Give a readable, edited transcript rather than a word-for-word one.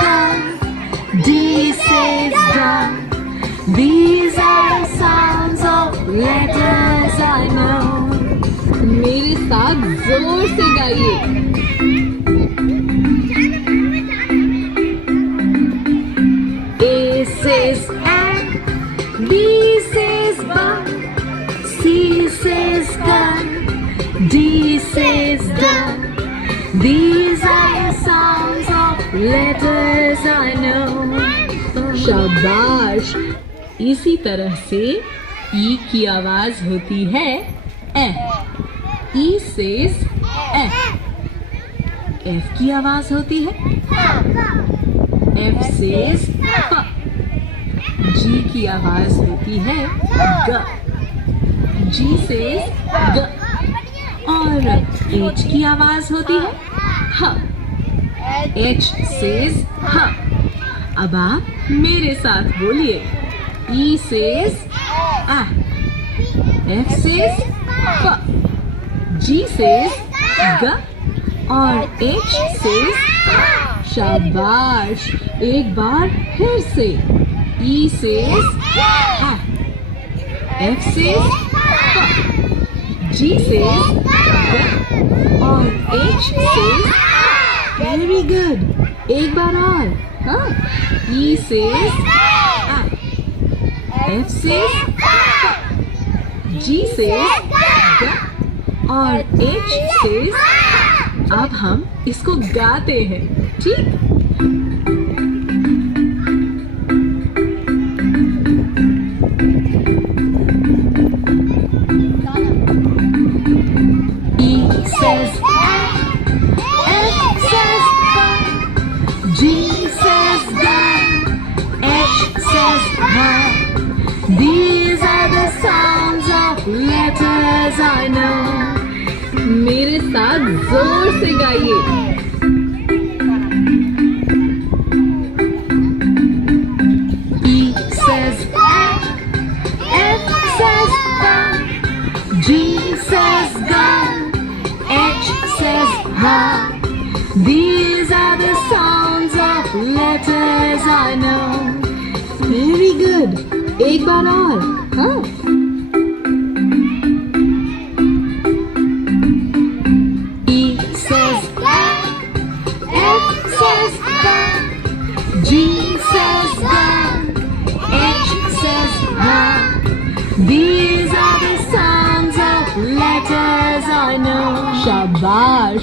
gun, D says done. These are the sounds of letters I know. मेरे साथ जोर से गाइए। A says and, B says but, C says gun, D says done. These are the sounds of letters I know. शाबाश। इसी तरह से ई की आवाज होती है ए। ई सेज ए। एफ की आवाज होती है एफ सेज फ। जी की आवाज होती है ग। जी सेज ग। और एच की आवाज होती है ह। एच सेज ह। अब आप मेरे साथ बोलिए। ई सेज आ, एफ सेज फ, जी सेज ग और एच सेज शाबाश। एक बार फिर से। ई सेज आ, एफ सेज फ, जी सेज ग और एच सेज वेरी गुड। एक बार और। हाँ, ई सेज आ, एफ सेज फ, जी सेज ग और एच सेज। अब हम इसको गाते हैं, ठीक? E says F says but, G says gun, H says huh. These are the sounds of letters I know. मेरे साथ जोर से गाइए। E says F says fun, G says gun, H says huh. These are the sounds of letters I know. Very good. एक बार और। हाँ, E says F says fun, G says gun, H says huh. These are the sounds of letters I know. शाबाश।